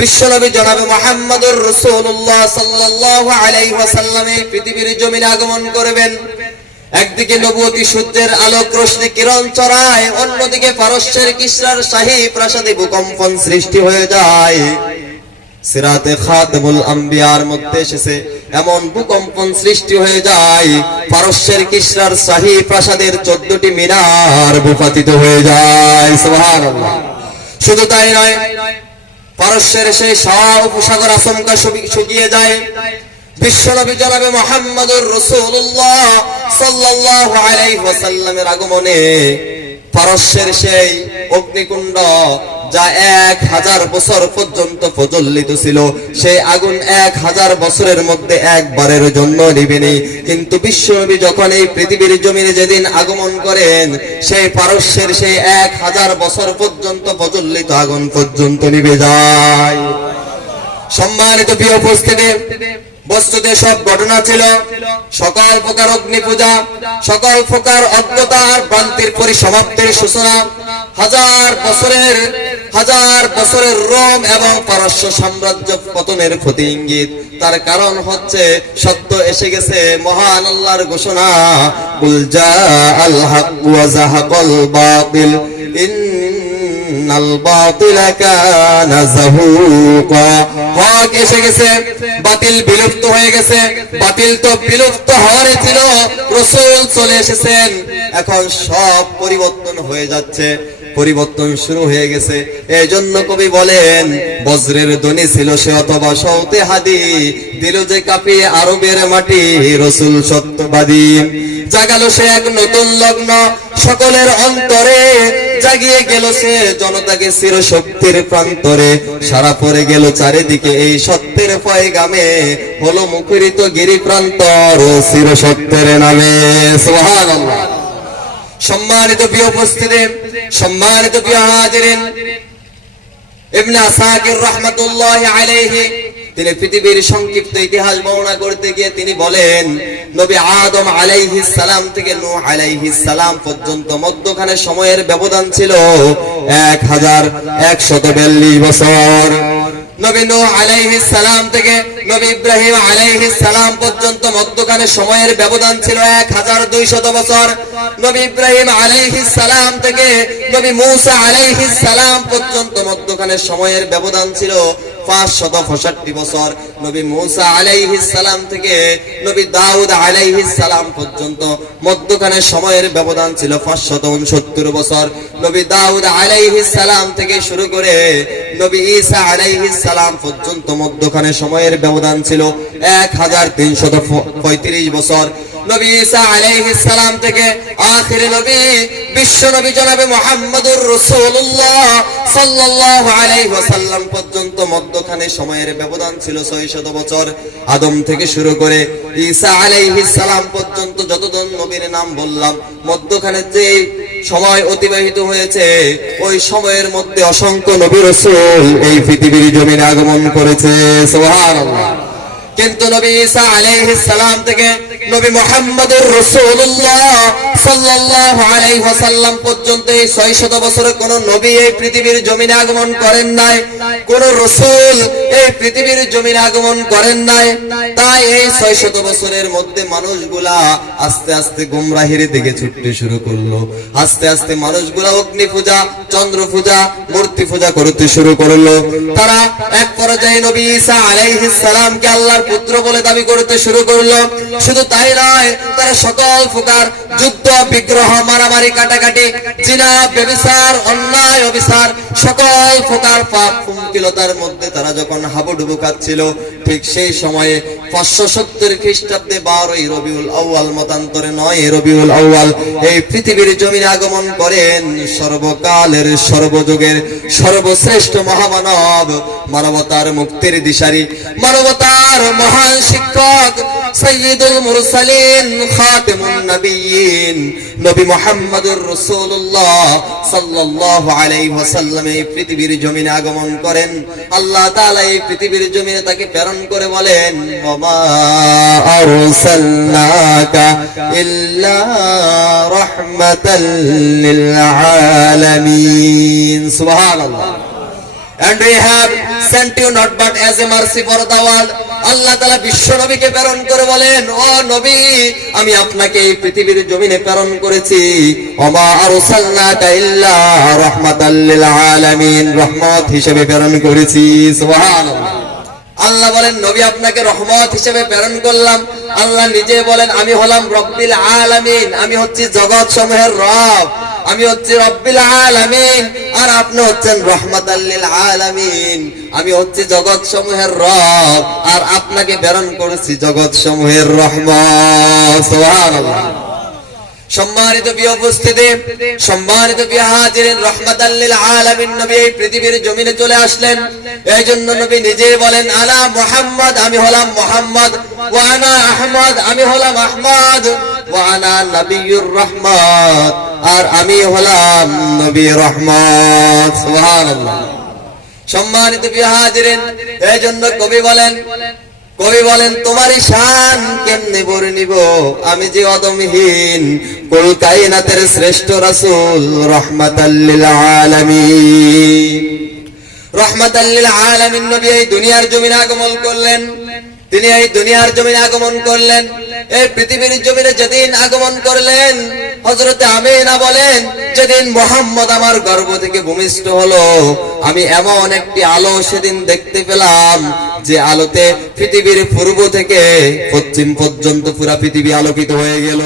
বিশ্বনবী জনাবে মুহাম্মদুর রাসূলুল্লাহ সাল্লাল্লাহু আলাইহি ওয়াসাল্লাম এই পৃথিবীর জমিনে আগমন করবেন। একদিকে নবুয়তি সূর্যের আলোক রশ্মি কিরণ ছড়ায়, অন্যদিকে পারস্যের কিসরার শাহী প্রাসাদে ভূকম্পন সৃষ্টি হয়ে যায়। সিরাতে খাতামুল আম্বিয়ার মধ্যে এসেছে এমন ভূকম্পন সৃষ্টি হয়ে যায়, পারস্যের কিসরার শাহী প্রাসাদের 14টি মিনার ভূপাতিত হয়ে যায়। সুবহানাল্লাহ। শুধু তাই নয়, পারস্যের সেই উপসাগর আচমকা শুকিয়ে যায়। বিশ্বনবী জনাবে মুহাম্মদুর রাসূলুল্লাহ সাল্লাল্লাহু আলাইহি ওয়াসাল্লামের আগমনে পারস্যের সেই অগ্নিকুণ্ড যা 1000 বছর পর্যন্ত প্রজ্বলিত ছিল, সেই আগুন 1000 বছরের মধ্যে একবারের জন্য নিবেনি। কিন্তু বিশ্বনবী যখন এই পৃথিবীর জমিনে যেদিন আগমন করেন, সেই পারস্যের সেই 1000 বছর পর্যন্ত প্রজ্বলিত আগুন পর্যন্ত নিভে যায়। সম্মানিত প্রিয় উপস্থিতি, বস্তুতে সব ঘটনা ছিল সকল প্রকার অগ্নি পূজা, সকল প্রকার অজ্ঞতা আর ভ্রান্তির পরিসমাপ্তির সূচনা। হাজার বছরের রোম এবং পারস্য সাম্রাজ্য পতনের প্রতি ইঙ্গিত। তার কারণ হচ্ছে সত্য এসে গেছে, মহান আল্লাহর ঘোষণা, কুল জাআল হক ওয়া যাহাকাল বাতিল ইন্নাল বাতিলা কানা যাহুকা। হক এসে গেছে, বাতিল বিলুপ্ত হয়ে গেছে। বাতিল তো বিলুপ্ত হওয়ার ছিল, রাসূল চলে এসেছেন, এখন সব পরিবর্তন হয়ে যাচ্ছে, পরিবর্তন শুরু হয়ে গেছে। এই জন্য কবি বলেন, বজ্রের ধ্বনি ছিল সে অথবা সৌতে হাদি, দিল যে কাঁপিয়ে আরবের মাটি, রাসূল সত্যবাদী। জাগালো সে এক নতুন লগ্ন সকলের অন্তরে, জাগিয়ে গেল সে জনতাকে চিরশক্তির প্রান্তরে। সারা পড়ে গেল চারিদিকে এই সত্যের পয়গামে, হলো মুখরিত গিরি প্রান্তর চিরসত্যের নামে। সুবহানাল্লাহ। সম্মানিত প্রিয় উপস্থিতি, সম্মানিত প্রিয় হাজিরিন, ইবনে আসাকির রাহমাতুল্লাহি আলাইহি তিনি পৃথিবীর সংক্ষিপ্ত ইতিহাস বর্ণনা করতে গিয়ে তিনি বলেন, নবী আদম আলাইহিস সালাম থেকে নূহ আলাইহিস সালাম পর্যন্ত মধ্যখানে সময়ের ব্যবধান ছিল 1142 বছর। নবী নূহ আলাইহিস সালাম থেকে নবী ইব্রাহিম আলাইহিস সালাম পর্যন্ত মধ্যখানে সময়ের ব্যবধান ছিল 1200 বছর। নবী ইব্রাহিম আলাইহিস সালাম থেকে নবী মূসা আলাইহিস সালাম পর্যন্ত মধ্যখানে সময়ের ব্যবধান ছিল 565 বছর। নবী মূসা আলাইহিস সালাম থেকে নবী দাউদ আলাইহিস সালাম পর্যন্ত মধ্যখানে সময়ের ব্যবধান ছিল 569 বছর। নবী দাউদ আলাইহিস সালাম থেকে শুরু করে নবী ঈসা আলাইহিস সালাম পর্যন্ত মধ্যখানে সময়ের ব্যবধান ছিল 1335 বছর। নবী ঈসা আলাইহিস সালাম থেকে আখিরে নবী বিশ্ব নবী জনাবে মুহাম্মদুর রাসূলুল্লাহ সাল্লাল্লাহু আলাইহি ওয়াসাল্লাম পর্যন্ত মধ্যখানে সময়ের ব্যবধান ছিল 600 বছর। আদম থেকে শুরু করে ঈসা আলাইহিস সালাম পর্যন্ত যতজন নবীর নাম বললাম, মধ্যখানে যে সময় অতিবাহিত হয়েছে, ওই সময়ের মধ্যে অসংখ্য নবী রাসূল এই পৃথিবীর জমিনে আগমন করেছে। সুবহানাল্লাহ। কিন্তু নবী ঈসা আলাইহিস সালাম থেকে নবী মুহাম্মদুর রাসূলুল্লাহ সাল্লাল্লাহু আলাইহি ওয়াসাল্লাম পর্যন্ত এই 600 বছরে কোন নবী এই পৃথিবীর জমিনে আগমন করেন নাই, কোন রাসূল এই পৃথিবীর জমিনে আগমন করেন নাই। তাই এই 600 বছরের মধ্যে মানুষগুলা আস্তে আস্তে গুমরাহির দিকে ছুটতে শুরু করলো। আস্তে আস্তে মানুষগুলা অগ্নি পূজা, চন্দ্র পূজা, মূর্তি পূজা করতে শুরু করলো। তারা এক পর্যায়ে নবী ঈসা আলাইহিস সালামকে আল্লাহর পুত্র বলে দাবি করতে শুরু করলো। শুধু তাই নয়, তারা সকল প্রকার যুদ্ধ, বিগ্রহ, মারামারি, কাটাকাটি, জিনা, ব্যভিচার, অন্যায়, অবিচার, সকল প্রকার পাপ কুঙ্কিলতার মধ্যে তারা যখন হাবুডুবু খাচ্ছিল, ঠিক সেই সময়ে 570 খ্রিস্টাব্দে 12 রবিউল আউয়াল মতান্তরে 9 রবিউল আউয়াল এই পৃথিবীর জমিনে আগমন করেন সর্বকালের সর্বযুগের সর্বশ্রেষ্ঠ মহামানব, মানবতার মুক্তির দিশারি, মানবতার মহান শিক্ষক, সাইয়্যিদুল মুরসালিন, খাতিমুন নবিয়্যিন, নবী মুহাম্মদুর রাসূলুল্লাহ সাল্লাল্লাহু আলাইহি ওয়াসাল্লাম এই পৃথিবীর জমিনে আগমন করেন। আল্লাহ তাআলা এই পৃথিবীর জমিনে তাকে প্রেরণ করে বলেন, ওয়া আরসালনাকা ইল্লা রাহমাতাল লিল আলামিন। সুবহানাল্লাহ। and we have sent you not but as a mercy for the world. আল্লাহ তাআলা বিশ্ব নবীকে প্রেরণ করে বলেন, ও নবী, আমি আপনাকে এই পৃথিবীর জমিনে প্রেরণ করেছি, ওমা আরসালনাকা ইল্লা রাহমাতাল লিল আলামিন, রহমত হিসেবে প্রেরণ করেছি। সুবহানাল্লাহ। আল্লাহ বলেন নবী আপনাকে রহমত হিসেবে প্রেরণ করলাম। আল্লাহ নিজে বলেন আমি হলাম রব্বিল আলামিন, আমি হচ্ছি জগৎ সমূহের রব, আমি হচ্ছি রব্বিল আলামিন, আর আপনি হচ্ছেন রহমাতাল লিল আলামিন, আমি হচ্ছি জগৎ সমূহের রব, আর আপনাকে প্রেরণ করেছি জগৎ সমূহের রহমত। সুবহানাল্লাহ। সম্মানিত প্রিয় উপস্থিতি, সম্মানিত প্রিয় হাজিরিন, রাহমাতাল লিল আলামিন নবী এই পৃথিবীর জমিনে চলে আসলেন। এইজন্য নবী নিজেই বলেন, আনা মুহাম্মদ, আমি হলাম মুহাম্মদ, ওয়া আনা আহমদ, আমি হলাম আহমদ, ওয়া আনা নবিয়্যুর রাহমাত, আর আমি হলাম নবী রহমত। সুবহানাল্লাহ। সম্মানিত প্রিয় হাজিরিন, এইজন্য কবি বলেন তোমারই শান কেমনে বর্ণিব, আমি যে অদমহীন, কুল কায়নাতের শ্রেষ্ঠ রাসূল রাহমাতাল লিল আলামিন। রাহমাতাল লিল আলামিন নবী এই দুনিয়ার জমিনে আগমন করলেন। তিনি এই দুনিয়ার জমিনে আগমন করলেন। এই পৃথিবীর জমিনে যেদিন আগমন করলেন, হযরতে আমিনা বলেন, যেদিন মুহাম্মদ আমার গর্ভ থেকে ভূমিষ্ঠ হলো, আমি এমন একটি আলো সেদিন দেখতে পেলাম, যে আলোতে পৃথিবীর পূর্ব থেকে পশ্চিম পর্যন্ত পুরা পৃথিবী আলোকিত হয়ে গেল।